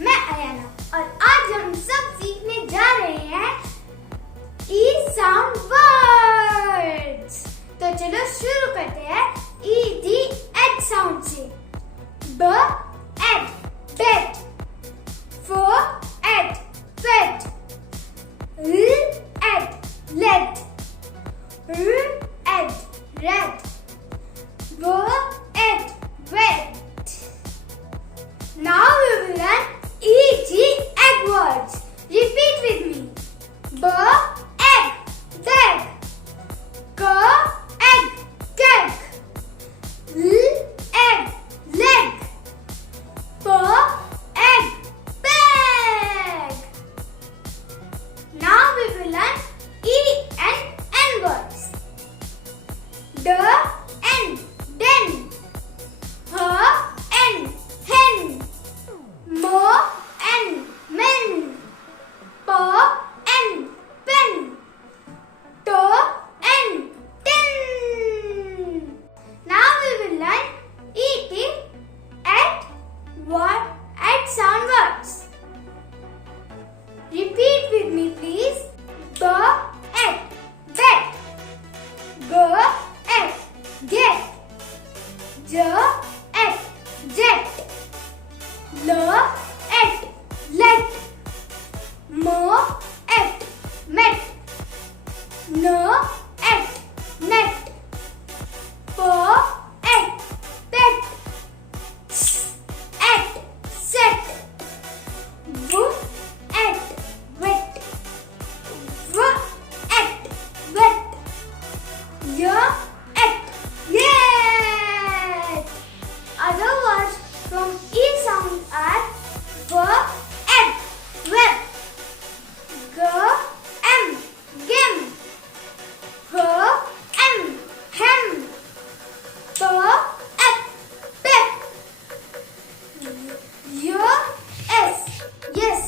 मैं अयाना और आज हम सब सीखने जा रहे हैं ई साउंड वर्ड्स। तो चलो शुरू करते हैं ई डी एच साउंड से। ब एट बेट, फ एट फेट, ल eight late, r eight red, w eight wet. Now we will learn E-G egg words. Repeat with me. B egg, bag. G egg, cake. L egg, leg. P egg, bag. Now we will learn E and N words. D and den. H and hen. M and men. P and pen. T and tin. Now we will learn ET at word at sound words. Repeat with me please. B at bat. G at get. J at jet. L at let. M at met. N at net. P at pet. S at set. W at wet. W at wet. Y at yet. Other words from E sound are v at web, g m gem, h m hem, p at pep, y s yes.